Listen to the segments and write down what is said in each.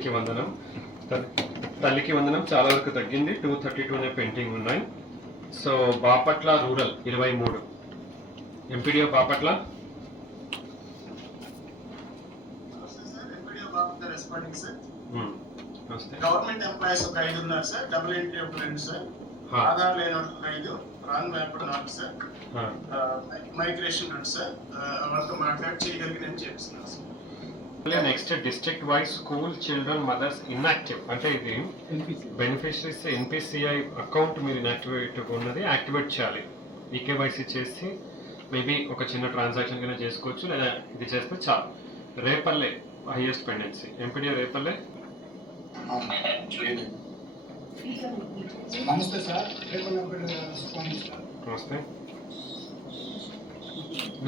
తల్లికి వందనం. తల్లికి వందనం చాలా వరకు తగ్గింది, 232 పెండింగ్ ఉన్నాయి. So Bapatla rural 23 MPDO Bapatla. Government employees ఒక 5 ఉన్నారు సార్, డబుల్ ఎంట్రీ ఒక 2 సార్, ఆధార్ లేని 5, wrong map 4 sir, migration 2 sir. వాళ్ళతో మాట్లాడి చేయగలిగిన చేస్తున్నాను sir. Next district wise school children mothers inactive, అంటే ఇది బెనిఫిషరీస్ ఎన్పిసిఐ అకౌంట్ మీరు ఇన్యాక్టివేట్ ఉన్నది యాక్టివేట్ చేయాలి. ఈకేవైసీ చేసి మేబీ ఒక చిన్న ట్రాన్సాక్షన్ కింద చేసుకోవచ్చు, లేదా ఇది చేస్తే చాలు. Repalle highest pendency, MPDO Repalle. నమస్తే సార్. నమస్తే.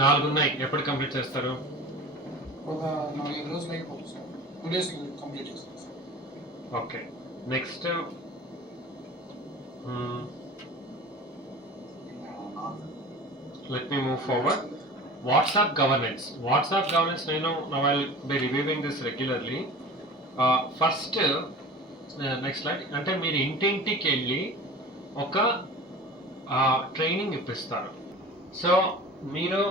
4 ఉన్నాయి, ఎప్పుడు కంప్లీట్ చేస్తారు? ఒక 4 రోజులు అయిపోతుంది సార్, 2 days కంప్లీట్ చేస్తాం sir. Okay. Next let me move forward. WhatsApp governance. WhatsApp governance, now I'll be reviewing this regularly. First, next slide. అంటే మీరు ఇంటింటికి వెళ్ళి ఒక ట్రైనింగ్ ఇప్పిస్తారు. సో మీరు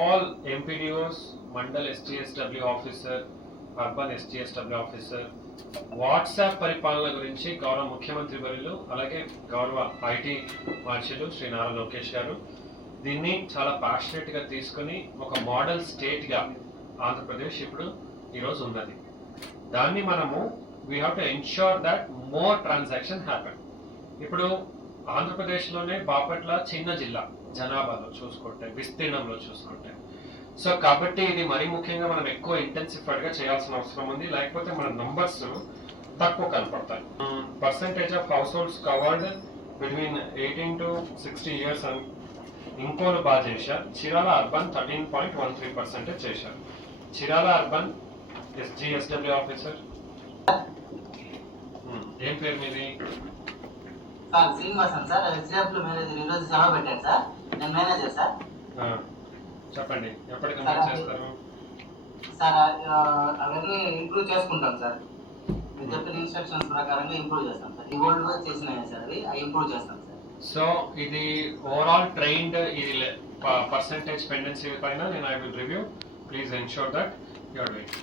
all MPDOs, mandal STSW officer, urban STSW officer WhatsApp పరిపాలన గురించి గౌరవ ముఖ్యమంత్రి వర్యులు అలాగే గౌరవ ఐటీ మార్షలు శ్రీ నారా లోకేష్ గారు దీన్ని చాలా ప్యాషనేట్గా తీసుకుని ఒక మోడల్ స్టేట్గా ఆంధ్రప్రదేశ్ ఇప్పుడు ఈరోజు ఉన్నది. దాన్ని మనము we have to ensure that more transaction happen. ఇప్పుడు ఆంధ్రప్రదేశ్లోనే బాపట్ల చిన్న జిల్లా జనాభాలో చూసుకుంటే, విస్తీర్ణంలో చూసుకుంటే. సో కాబట్టి ఇది మరీ ముఖ్యంగా మనం ఎక్కువ ఇంటెన్సిఫైడ్గా చేయాల్సిన అవసరం ఉంది, లేకపోతే మన నంబర్స్ తక్కువ కనపడతాయి. Percentage of house holds covered between 18 to 60 years అని ఇంకోలు బాగా చేశారు. చీరాల అర్బన్ 13.13% చేశారు. Chirala urban SGSW officer. ఏం పేరు మీది? శ్రీనివాసన్ సార్, ఎస్జిఎఫ్లో మేనేజర్. ఈరోజు సభ పెట్టారు సార్, నేను మేనేజర్ సార్. చెప్పండి, ఎప్పటికి కంప్లీట్ చేస్తారు సార్? అవన్నీ ఇంప్రూవ్ చేసుకుంటాం సార్, మీరు చెప్పిన ఇన్స్ట్రక్షన్స్ ప్రకారంగా ఇంప్రూవ్ చేస్తాం సార్. ఈ ఓల్డ్ వర్క్ చేసినాయి సార్, అవి ఇంప్రూవ్ చేస్తాం సార్. సో ఇది ఓవరాల్ ట్రైన్డ్, ఇది పర్సంటేజ్ పెండెన్సీ పైన నేను I will review. Please ensure that you are doing.